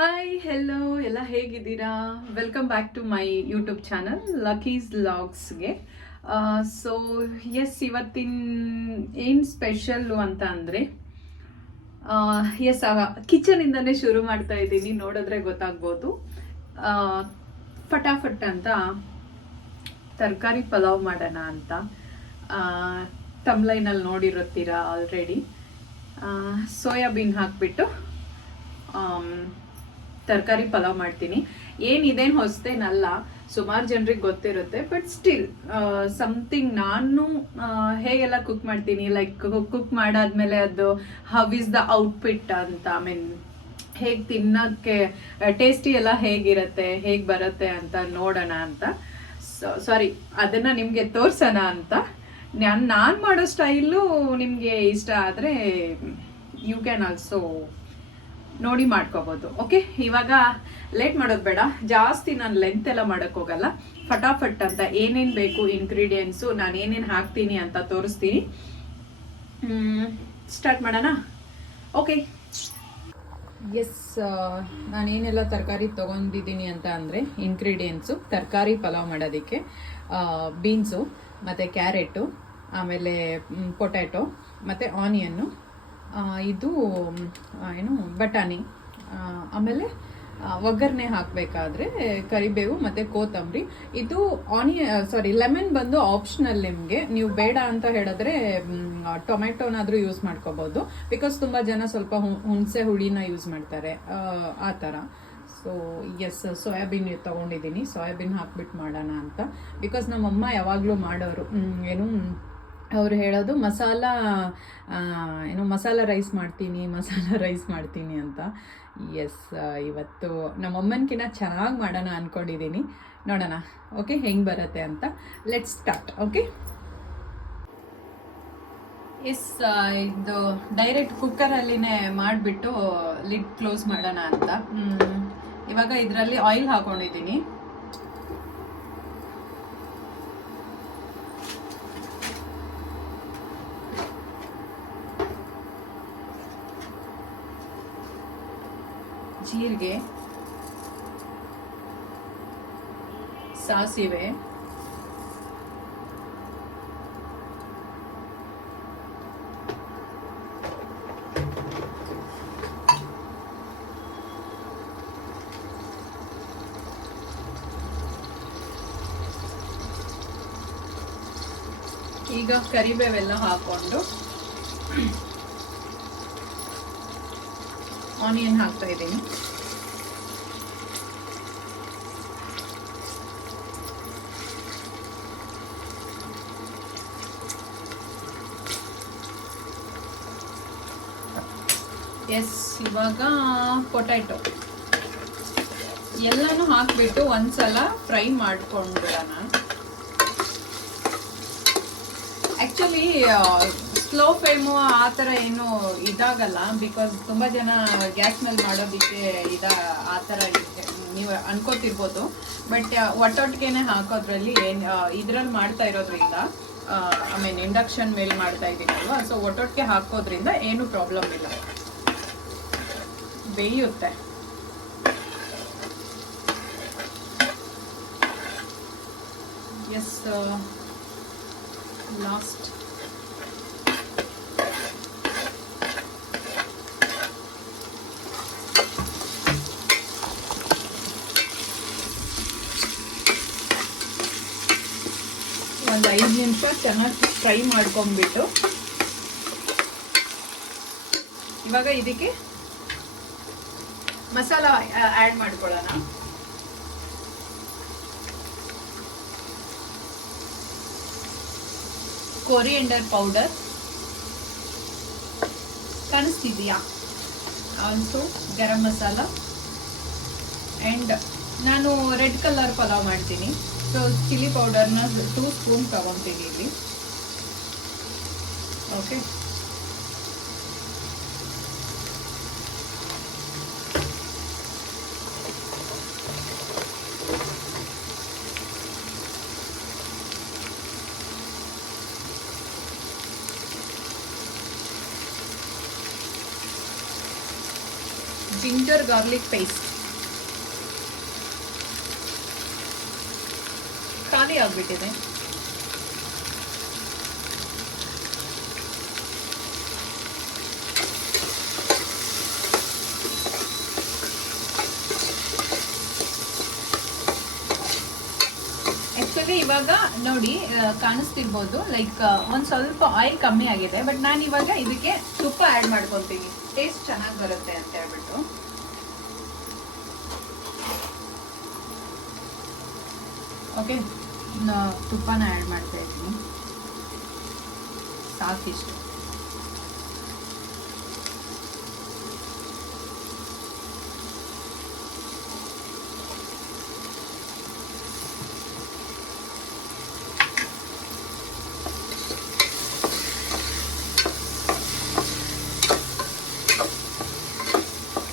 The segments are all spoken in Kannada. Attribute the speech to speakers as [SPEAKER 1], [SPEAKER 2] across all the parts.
[SPEAKER 1] ಹಾಯ್ ಹೆಲೋ ಎಲ್ಲ ಹೇಗಿದ್ದೀರಾ? Welcome back to my YouTube channel Lucky's ಲಾಗ್ಸ್ಗೆ so yes ಇವತ್ತಿನ ಏನು ಸ್ಪೆಷಲ್ಲು ಅಂತ ಅಂದರೆ ಎಸ್ ಕಿಚನಿಂದನೇ ಶುರು ಮಾಡ್ತಾ ಇದ್ದೀನಿ, ನೋಡಿದ್ರೆ ಗೊತ್ತಾಗ್ಬೋದು. ಫಟಾಫಟ್ ಅಂತ ತರಕಾರಿ ಪಲಾವ್ ಮಾಡೋಣ ಅಂತ. ತಮ್ಲೈನಲ್ಲಿ ನೋಡಿರುತ್ತೀರಾ ಆಲ್ರೆಡಿ ಸೋಯಾಬೀನ್ ಹಾಕ್ಬಿಟ್ಟು ತರಕಾರಿ ಪಲಾವ್ ಮಾಡ್ತೀನಿ. ಏನಿದೇನು ಹೊಸದೇನಲ್ಲ ಸುಮಾರು ಜನರಿಗೆ ಗೊತ್ತಿರುತ್ತೆ ಬಟ್ ಸ್ಟಿಲ್ ಸಮಥಿಂಗ್ ನಾನು ಹೇಗೆಲ್ಲ ಕುಕ್ ಮಾಡ್ತೀನಿ ಲೈಕ್ ಕುಕ್ ಮಾಡಾದ್ಮೇಲೆ ಅದು ಹವ್ ಇಸ್ ದ ಔಟ್ಫಿಟ್ ಅಂತ ಐ ಮೀನ್ ಹೇಗೆ ತಿನ್ನೋಕ್ಕೆ ಟೇಸ್ಟಿ ಎಲ್ಲ ಹೇಗಿರುತ್ತೆ, ಹೇಗೆ ಬರುತ್ತೆ ಅಂತ ನೋಡೋಣ ಅಂತ. ಸಾರಿ ಅದನ್ನ ನಿಮಗೆ ತೋರ್ಸೋಣ ಅಂತ. ನಾನು ನಾನು ಮಾಡೋ ಸ್ಟೈಲು ನಿಮಗೆ ಇಷ್ಟ ಆದರೆ ಯು ಕ್ಯಾನ್ ಆಲ್ಸೋ ನೋಡಿ ಮಾಡ್ಕೋಬೋದು. ಓಕೆ ಇವಾಗ ಲೇಟ್ ಮಾಡೋದು ಬೇಡ. ಜಾಸ್ತಿ ನಾನು ಲೆಂತ್ ಎಲ್ಲ ಮಾಡಕ್ ಹೋಗಲ್ಲ. ಫಟಾಫಟ್ ಅಂತ ಏನೇನು ಬೇಕು ಇಂಗ್ರೀಡಿಯೆಂಟ್ಸು ನಾನು ಏನೇನು ಹಾಕ್ತೀನಿ ಅಂತ ತೋರಿಸ್ತೀನಿ. ಸ್ಟಾರ್ಟ್ ಮಾಡೋಣ? ಓಕೆ ಎಸ್ ನಾನೇನೆಲ್ಲ ತರಕಾರಿ ತೊಗೊಂಡಿದ್ದೀನಿ ಅಂತ ಅಂದರೆ ಇಂಗ್ರೀಡಿಯೆಂಟ್ಸು ತರಕಾರಿ ಪಲಾವ್ ಮಾಡೋದಕ್ಕೆ ಬೀನ್ಸು ಮತ್ತು ಕ್ಯಾರೆಟು ಆಮೇಲೆ ಪೊಟ್ಯಾಟೊ ಮತ್ತು ಆನಿಯನ್ನು ಇದು ಏನು ಬಟಾಣಿ. ಆಮೇಲೆ ಒಗ್ಗರಣೆ ಹಾಕಬೇಕಾದ್ರೆ ಕರಿಬೇವು ಮತ್ತು ಕೋತಂಬರಿ ಇದು ಆನಿಯ ಸಾರಿ ಲೆಮನ್ ಬಂದು ಆಪ್ಷನಲ್ ನಿಮಗೆ. ನೀವು ಬೇಡ ಅಂತ ಹೇಳಿದ್ರೆ ಟೊಮೆಟೊನಾದರೂ ಯೂಸ್ ಮಾಡ್ಕೋಬೋದು. ಬಿಕಾಸ್ ತುಂಬ ಜನ ಸ್ವಲ್ಪ ಹುಣಸೆ ಹುಳಿನ ಯೂಸ್ ಮಾಡ್ತಾರೆ. ಆ, ಥರ ಸೊ ಎಸ್ ಸೋಯಾಬೀನ್ ತೊಗೊಂಡಿದ್ದೀನಿ ಸೋಯಾಬೀನ್ ಹಾಕ್ಬಿಟ್ಟು ಮಾಡೋಣ ಅಂತ. ಬಿಕಾಸ್ ನಮ್ಮಮ್ಮ ಯಾವಾಗಲೂ ಮಾಡೋರು. ಏನು ಅವ್ರು ಹೇಳೋದು, ಮಸಾಲ ಏನು ಮಸಾಲ ರೈಸ್ ಮಾಡ್ತೀನಿ, ಮಸಾಲ ರೈಸ್ ಮಾಡ್ತೀನಿ ಅಂತ. ಎಸ್ ಇವತ್ತು ನಮ್ಮಮ್ಮನಕಿನ್ನ ಚೆನ್ನಾಗಿ ಮಾಡೋಣ ಅಂದ್ಕೊಂಡಿದ್ದೀನಿ ನೋಡೋಣ ಓಕೆ ಹೆಂಗೆ ಬರುತ್ತೆ ಅಂತ. ಲೆಟ್ಸ್ ಸ್ಟಾರ್ಟ್ ಓಕೆ ಎಸ್ ಇದು ಡೈರೆಕ್ಟ್ ಕುಕ್ಕರಲ್ಲಿನೇ ಮಾಡಿಬಿಟ್ಟು ಲಿಡ್ ಕ್ಲೋಸ್ ಮಾಡೋಣ ಅಂತ. ಇವಾಗ ಇದರಲ್ಲಿ ಆಯಿಲ್ ಹಾಕೊಂಡಿದ್ದೀನಿ ಜೀರಿಗೆ ಸಾಸಿವೆ ಈಗ ಕರಿಬೇವೆಲ್ಲ ಹಾಕೊಂಡು ಆನಿಯನ್ ಹಾಕ್ತಾ ಇದ್ದೀನಿ ಎಸ್ ಇವಾಗ ಪೊಟ್ಯಾಟೊ ಎಲ್ಲನೂ ಹಾಕಿಬಿಟ್ಟು ಒಂದ್ಸಲ ಫ್ರೈ ಮಾಡ್ಕೊಂಡ್ಬಿಡೋಣ. ಆ್ಯಕ್ಚುಲಿ ಸ್ಲೋ ಫ್ಲೇಮು ಆ ಥರ ಏನು ಇದಾಗಲ್ಲ ಬಿಕಾಸ್ ತುಂಬ ಜನ ಗ್ಯಾಸ್ ಮೇಲೆ ಮಾಡೋದಕ್ಕೆ ಇದ ಆ ಥರ ನೀವು ಅನ್ಕೋತಿರ್ಬೋದು. ಬಟ್ ಒಟ್ಟೊಟ್ಟಿಗೆನೆ ಹಾಕೋದ್ರಲ್ಲಿ ಏನು ಇದರಲ್ಲಿ ಮಾಡ್ತಾ ಇರೋದ್ರಿಂದ ಐ ಮೀನ್ ಇಂಡಕ್ಷನ್ ಮೇಲೆ ಮಾಡ್ತಾ ಇದ್ದೀನಲ್ವ ಸೊ ಒಟ್ಟೊಟ್ಟಿಗೆ ಹಾಕೋದ್ರಿಂದ ಏನು ಪ್ರಾಬ್ಲಮ್ ಇಲ್ಲ. ಬೇಯುತ್ತೆ. ಎಸ್ ಲಾಸ್ಟ್ ಚೆನ್ನಾಗಿ ಫ್ರೈ ಮಾಡ್ಕೊಂಡ್ಬಿಟ್ಟು ಇವಾಗ ಇದಕ್ಕೆ ಮಸಾಲ ಆ್ಯಡ್ ಮಾಡ್ಕೊಳ್ಳೋಣ. ಕೊರಿಯಂಡರ್ ಪೌಡರ್ ಕಾಣಿಸ್ತಿದೆಯಾ ಆಲ್ಸೋ ಗರಂ ಮಸಾಲ. ಆ್ಯಂಡ್ ನಾನು ರೆಡ್ ಕಲರ್ ಪಲಾವ್ ಮಾಡ್ತೀನಿ. ಸೊ ಚಿಲ್ಲಿ ಪೌಡರ್ನ ಟೂ ಸ್ಪೂನ್ ತಗೊತೀನಿ ಇಲ್ಲಿ. ಓಕೆ ಜಿಂಜರ್ ಗಾರ್ಲಿಕ್ ಪೇಸ್ಟ್ ಖಾಲಿ ಆಗ್ಬಿಟ್ಟಿದೆ. ಇವಾಗ ನೋಡಿ ಕಾಣಿಸ್ತಿರ್ಬೋದು ಲೈಕ್ ಒಂದು ಸ್ವಲ್ಪ ಆಯಿಲ್ ಕಮ್ಮಿ ಆಗಿದೆ ಬಟ್ ನಾನು ಇವಾಗ ಇದಕ್ಕೆ ತುಪ್ಪ ಆ್ಯಡ್ ಮಾಡ್ಕೊತೀನಿ. ಟೇಸ್ಟ್ ಚೆನ್ನಾಗಿ ಬರುತ್ತೆ ಅಂತ ಹೇಳ್ಬಿಟ್ಟು. ಓಕೆ ತುಪ್ಪನ ಆ್ಯಡ್ ಮಾಡ್ತಾ ಇದ್ದೀನಿ. ಸಾಕಿಷ್ಟು.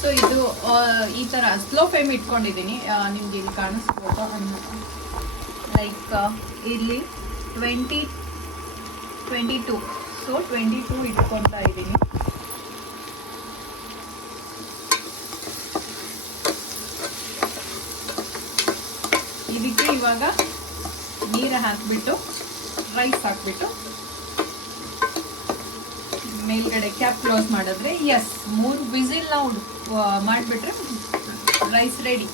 [SPEAKER 1] ಸೊ ಇದು ಈ ಥರ ಸ್ಲೋ ಫ್ಲೇಮ್ ಇಟ್ಕೊಂಡಿದ್ದೀನಿ. ನಿಮ್ಗೆ ಇಲ್ಲಿ ಕಾಣಿಸ್ಬೋದು. ಲೈಕ್ ಇಲ್ಲಿ twenty twenty two so twenty two ಇಟ್ಕೊತಾ ಇದ್ದೀನಿ ಇದಕ್ಕೆ ಇವಾಗ ನೀರು ಹಾಕ್ಬಿಟ್ಟು ರೈಸ್ ಹಾಕ್ಬಿಟ್ಟು, ಮೇಲ್ಗಡೆ ಕ್ಯಾಪ್ ಕ್ಲೋಸ್ ಮಾಡಿದ್ರೆ ಎಸ್ ಮೂರು ವಿಸಿಲ್ ನಾವು ಮಾಡಿಬಿಟ್ರೆ ರೈಸ್ ರೆಡಿ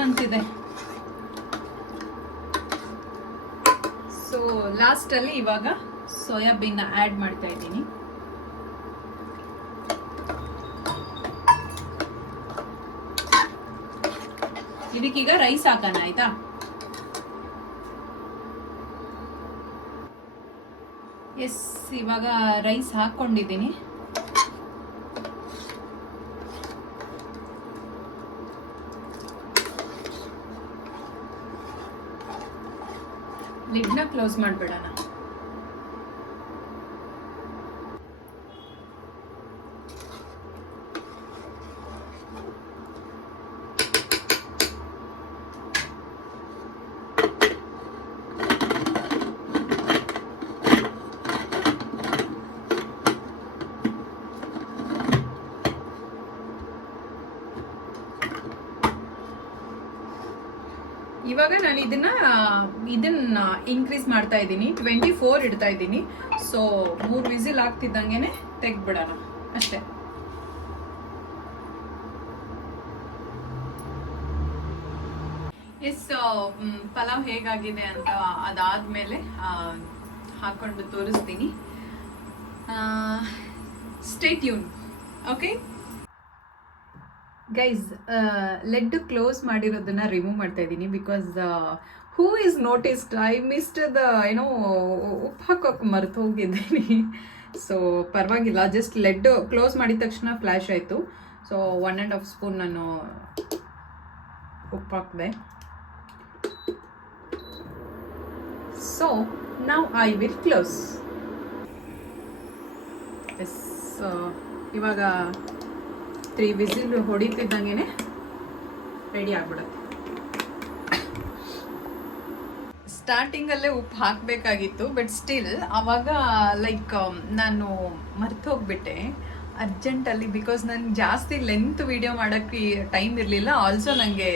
[SPEAKER 1] ಗಮ್ಮಂತಿದೆ ಸೊ ಲಾಸ್ಟಲ್ಲಿ ಇವಾಗ ಸೋಯಾಬೀನ್ ಆಡ್ ಮಾಡ್ತಾ ಇದ್ದೀನಿ. ಇದಕ್ಕೀಗ ರೈಸ್ ಹಾಕೋಣ, ಆಯ್ತಾ? ಎಸ್ ಇವಾಗ ರೈಸ್ ಹಾಕೊಂಡಿದ್ದೀನಿ. ಕ್ಲೋಸ್ ಮಾಡಿಬಿಡೋಣ ಇವಾಗ ನಾನು ಇದನ್ನ ಇದನ್ನ ಇನ್ಕ್ರೀಸ್ ಮಾಡ್ತಾ ಇದ್ದೀನಿ. ಟ್ವೆಂಟಿ ಫೋರ್ ಇಡ್ತಾ ಇದ್ದೀನಿ. ಸೊ ಮೂರು ವಿಸಿಲ್ ಆಗ್ತಿದ್ದಂಗೆ ತೆಗ್ದ್ಬಿಡೋಣ. ಅಷ್ಟೇ. ಎಸ್ ಪಲಾವ್ ಹೇಗಾಗಿದೆ ಅಂತ ಅದಾದ್ಮೇಲೆ ಹಾಕೊಂಡು ತೋರಿಸ್ತೀನಿ. ಸ್ಟೇಟ್ ಯೂನ್ ಓಕೆ ಗೈಸ್ ಲೆಡ್ ಕ್ಲೋಸ್ ಮಾಡಿರೋದನ್ನ ರಿಮೂವ್ ಮಾಡ್ತಾ ಇದ್ದೀನಿ because who is noticed I missed the ಏನೋ ಉಪ್ಪು ಹಾಕೋಕೆ ಮರೆತು ಹೋಗಿದ್ದೀನಿ ಸೊ ಪರವಾಗಿಲ್ಲ ಜಸ್ಟ್ ಲೆಡ್ ಕ್ಲೋಸ್ ಮಾಡಿದ ತಕ್ಷಣ ಫ್ಲ್ಯಾಶ್ ಆಯಿತು so one and half spoon ನಾನು ಉಪ್ಪು ಹಾಕಿದೆ ಸೊ ನಾವು ಐ ವಿಲ್ ಕ್ಲೋಸ್ ಎಸ್ ಇವಾಗ ತ್ರೀ ವಿಸಿಲ್ ಹೊಡಿತಿದ್ದಂಗೆ ರೆಡಿ ಆಗ್ಬಿಡುತ್ತೆ ಸ್ಟಾರ್ಟಿಂಗಲ್ಲೇ ಉಪ್ಪು ಹಾಕಬೇಕಾಗಿತ್ತು ಬಟ್ ಸ್ಟಿಲ್ ಅವಾಗ ಲೈಕ್ ನಾನು ಮರ್ತೋಗ್ಬಿಟ್ಟೆ ಅರ್ಜೆಂಟಲ್ಲಿ ಬಿಕಾಸ್ ನನಗೆ ಜಾಸ್ತಿ ಲೆಂತ್ ವಿಡಿಯೋ ಮಾಡೋಕ್ಕೆ ಟೈಮ್ ಇರಲಿಲ್ಲ. ಆಲ್ಸೋ ನನಗೆ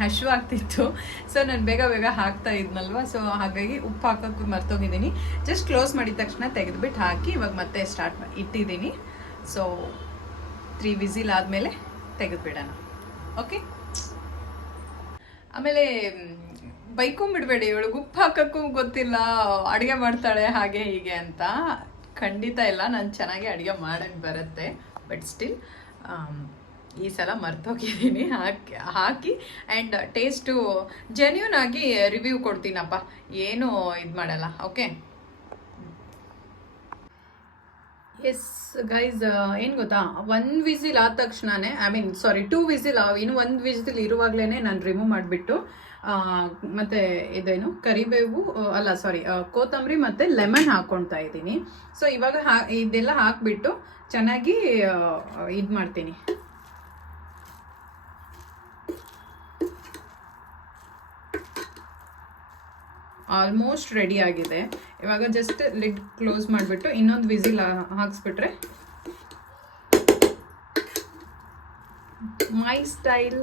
[SPEAKER 1] ಹಶು ಆಗ್ತಿತ್ತು. ಸೊ ನಾನು ಬೇಗ ಬೇಗ ಹಾಕ್ತಾ ಇದ್ನಲ್ವ? ಸೊ ಹಾಗಾಗಿ ಉಪ್ಪು ಹಾಕೋಕ್ಕೆ ಮರ್ತೋಗಿದ್ದೀನಿ. ಜಸ್ಟ್ ಕ್ಲೋಸ್ ಮಾಡಿದ ತಕ್ಷಣ ತೆಗೆದ್ಬಿಟ್ಟು ಹಾಕಿ ಇವಾಗ ಮತ್ತೆ ಸ್ಟಾರ್ಟ್ ಇಟ್ಟಿದ್ದೀನಿ. ಸೊ ತ್ರೀ ವಿಸಿಲ್ ಆದಮೇಲೆ ತೆಗೆದುಬಿಡೋಣ. ಓಕೆ ಆಮೇಲೆ ಬೈಕೊಂಬಿಡ್ಬೇಡಿ ಇವಳು ಉಪ್ಪು ಹಾಕಕ್ಕೂ ಗೊತ್ತಿಲ್ಲ, ಅಡುಗೆ ಮಾಡ್ತಾಳೆ ಹಾಗೆ ಹೀಗೆ ಅಂತ. ಖಂಡಿತ ಇಲ್ಲ, ನಾನು ಚೆನ್ನಾಗಿ ಅಡುಗೆ ಮಾಡೋಕ್ಕೆ ಬರುತ್ತೆ ಬಟ್ ಸ್ಟಿಲ್ ಈ ಸಲ ಮರ್ತೋಗಿದ್ದೀನಿ, ಹಾಕಿ ಹಾಕಿ ಆ್ಯಂಡ್ ಟೇಸ್ಟು ಜೆನ್ಯೂನ್ ಆಗಿ ರಿವ್ಯೂ ಕೊಡ್ತೀನಪ್ಪ. ಏನು ಇದು ಮಾಡಲ್ಲ ಓಕೆ ಎಸ್ ಗೈಸ್ ಏನು ಗೊತ್ತಾ? ಒನ್ ವಿಸಿಲ್ ಆದ ತಕ್ಷಣನೇ I mean sorry two whistle ಇನ್ನು ಒಂದು ವಿಸಿಲ್ ಇರುವಾಗಲೇ ನಾನು ರಿಮೂವ್ ಮಾಡಿಬಿಟ್ಟು ಮತ್ತು ಇದೇನು? ಕರಿಬೇವು ಅಲ್ಲ ಸಾರಿ ಕೊತ್ತಂಬರಿ ಮತ್ತು ಲೆಮನ್ ಹಾಕ್ಕೊಳ್ತಾ ಇದ್ದೀನಿ. ಸೊ ಇವಾಗ ಇದೆಲ್ಲ ಹಾಕ್ಬಿಟ್ಟು ಚೆನ್ನಾಗಿ ಇದು ಮಾಡ್ತೀನಿ. ಆಲ್ಮೋಸ್ಟ್ ರೆಡಿ ಆಗಿದೆ. ಇವಾಗ ಜಸ್ಟ್ ಲಿಡ್ ಕ್ಲೋಸ್ ಮಾಡಿಬಿಟ್ಟು ಇನ್ನೊಂದು whistle ಹಾಕ್ಸ್ಬಿಟ್ರೆ. My style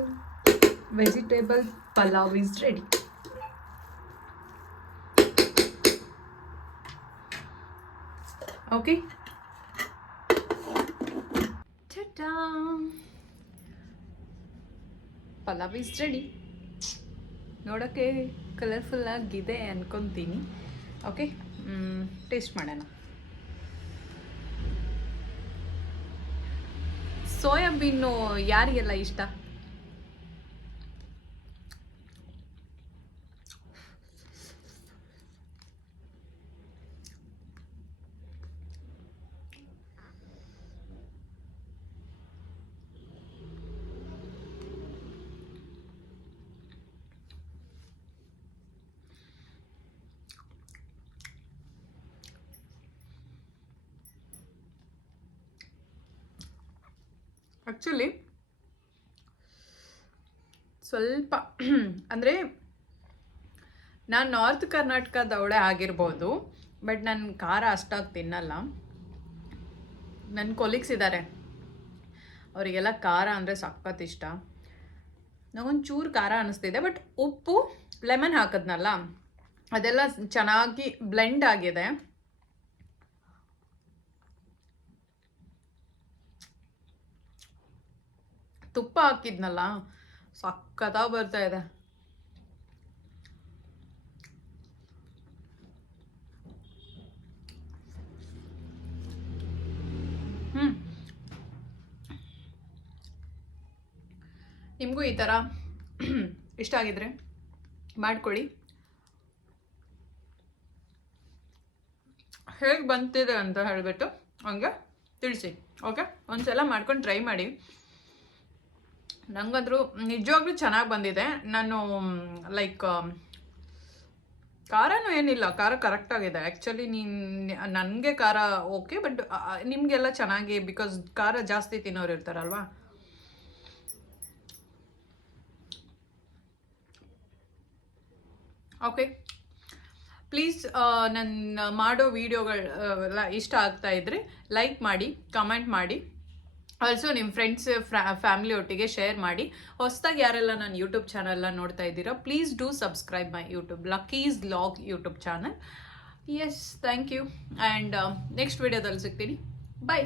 [SPEAKER 1] vegetable pulao is ready okay pulao is ready ನೋಡೋಕ್ಕೆ ಕಲರ್ಫುಲ್ ಆಗಿದೆ ಅನ್ಕೊತೀನಿ. ಓಕೆ ಟೇಸ್ಟ್ ಮಾಡೋಣ. ಸೋಯಾಬೀನು ಯಾರಿಗೆಲ್ಲ ಇಷ್ಟ? ಆ್ಯಕ್ಚುಲಿ ಸ್ವಲ್ಪ, ಅಂದರೆ ನಾನು ನಾರ್ತ್ ಕರ್ನಾಟಕದವಳೆ ಆಗಿರ್ಬೋದು ಬಟ್ ನಾನು ಖಾರ ಅಷ್ಟಾಗಿ ತಿನ್ನಲ್ಲ. ನನ್ನ ಕೊಲೀಗ್ಸ್ ಇದ್ದಾರೆ ಅವರಿಗೆಲ್ಲ ಖಾರ ಅಂದರೆ ಸಖತ್ ಇಷ್ಟ. ನನಗೊಂದು ಚೂರು ಖಾರ ಅನ್ನಿಸ್ತಿದೆ ಬಟ್ ಉಪ್ಪು ಲೆಮನ್ ಹಾಕಿದ್ನಲ್ಲ, ಅದೆಲ್ಲ ಚೆನ್ನಾಗಿ ಬ್ಲೆಂಡ್ ಆಗಿದೆ. ತುಪ್ಪ ಹಾಕಿದ್ನಲ್ಲ, ಸಖತ್ತಾಗಿ ಬರ್ತಾ ಇದೆ. ಹ್ಮ್. ನಿಮಗೂ ಈ ಥರ ಇಷ್ಟ ಆಗಿದ್ರೆ ಮಾಡ್ಕೊಳ್ಳಿ. ಹೇಗೆ ಬಂತಿದೆ ಅಂತ ಹೇಳಿಬಿಟ್ಟು ಹಂಗೆ ತಿಳಿಸಿ, ಓಕೆ? ಒಂದ್ಸಲ ಮಾಡ್ಕೊಂಡು ಟ್ರೈ ಮಾಡಿ. ನಂಗಂದ್ರೂ ನಿಜವಾಗ್ಲೂ ಚೆನ್ನಾಗಿ ಬಂದಿದೆ. ನಾನು ಲೈಕ್ ಖಾರನೂ ಏನಿಲ್ಲ ಖಾರ ಕರೆಕ್ಟಾಗಿದೆ ಆ್ಯಕ್ಚುಲಿ ನೀನು, ನನಗೆ ಖಾರ ಓಕೆ ಬಟ್ ನಿಮಗೆಲ್ಲ ಚೆನ್ನಾಗಿ ಬಿಕಾಸ್ ಖಾರ ಜಾಸ್ತಿ ತಿನ್ನೋರು ಇರ್ತಾರಲ್ವಾ? ಓಕೆ ಪ್ಲೀಸ್ ನನ್ನ ಮಾಡೋ ವೀಡಿಯೋಗಳು ಎಲ್ಲ ಇಷ್ಟ ಆಗ್ತಾ ಇದ್ರೆ ಲೈಕ್ ಮಾಡಿ ಕಮೆಂಟ್ ಮಾಡಿ. ಆಲ್ಸೋ ನಿಮ್ಮ ಫ್ರೆಂಡ್ಸ್ ಫ್ಯಾಮಿಲಿ ಒಟ್ಟಿಗೆ ಶೇರ್ ಮಾಡಿ. ಹೊಸದಾಗಿ ಯಾರೆಲ್ಲ ನಾನು ಯೂಟ್ಯೂಬ್ ಚಾನಲ್ನ ನೋಡ್ತಾ ಇದ್ದೀರಾ please do subscribe my YouTube Lucky's log YouTube channel S thank you and next ವಿಡಿಯೋದಲ್ಲಿ ಸಿಗ್ತೀನಿ. ಬಾಯ್